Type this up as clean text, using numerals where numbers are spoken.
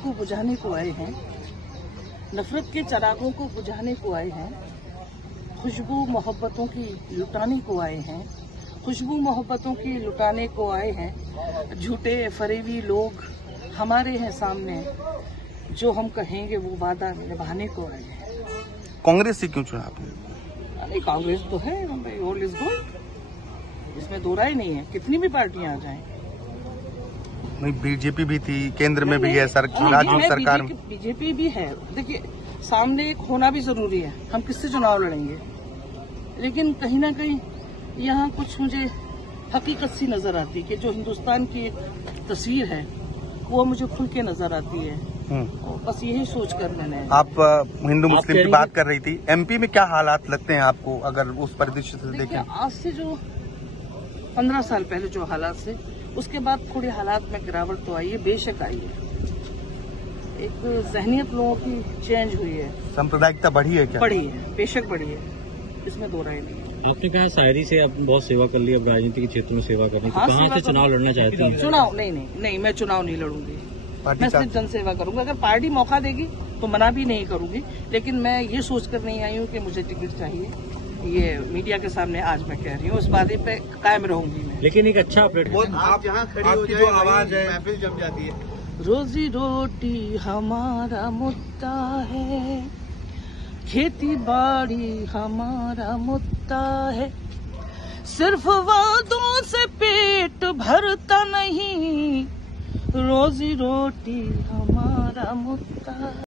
को बुझाने को आए हैं, नफरत के चरागों को बुझाने को आए हैं, खुशबू मोहब्बतों की लुटाने को आए हैं, खुशबू मोहब्बतों की लुटाने को आए हैं। झूठे फरेबी लोग हमारे हैं सामने, जो हम कहेंगे वो वादा निभाने को आए हैं। कांग्रेस से क्यों चुना आपने? नहीं, कांग्रेस तो है, ऑल इज गुड, इसमें दो राय नहीं है, कितनी भी पार्टियां आ जाएं। नहीं, बीजेपी भी थी, केंद्र में भी है, राज्य सरकार में बीजेपी भी है। देखिए, सामने एक होना भी जरूरी है, हम किससे चुनाव लड़ेंगे, लेकिन कहीं ना कहीं यहाँ कुछ मुझे हकीकत सी नजर आती है कि जो हिंदुस्तान की एक तस्वीर है वो मुझे खुल के नजर आती है। और बस यही सोच कर मैंने। आप हिंदू मुस्लिम की बात कर रही थी, एमपी में क्या हालात लगते हैं आपको अगर उस परिदृश्य से देखें? आज से जो 15 साल पहले जो हालात से, उसके बाद थोड़े हालात में गिरावट तो आई है, बेशक आई है। एक जहनियत लोगों की चेंज हुई है, सांप्रदायिकता बढ़ी है क्या? बढ़ी है, बेशक बढ़ी है, इसमें दो राय नहीं है। आपने कहा शायरी से आप बहुत सेवा कर ली, अब राजनीति के क्षेत्र में सेवा करनी, हाँ, तो कहाँ से चुनाव लड़ना चाहते हैं? चुनाव नहीं, मैं चुनाव नहीं लड़ूंगी, मैं सिर्फ जनसेवा करूंगा। अगर पार्टी मौका देगी तो मना भी नहीं करूंगी, लेकिन मैं ये सोचकर नहीं आई हूँ कि मुझे टिकट चाहिए। ये मीडिया के सामने आज मैं कह रही हूँ, उस बात पे कायम रहूंगी मैं। लेकिन एक अच्छा आप जहाँ खड़ी हो जाए आवाज है, महफिल जम जाती है। रोजी रोटी हमारा मुद्दा है, खेती बाड़ी हमारा मुद्दा है, सिर्फ वादों से पेट भरता नहीं, रोजी रोटी हमारा मुद्दा है।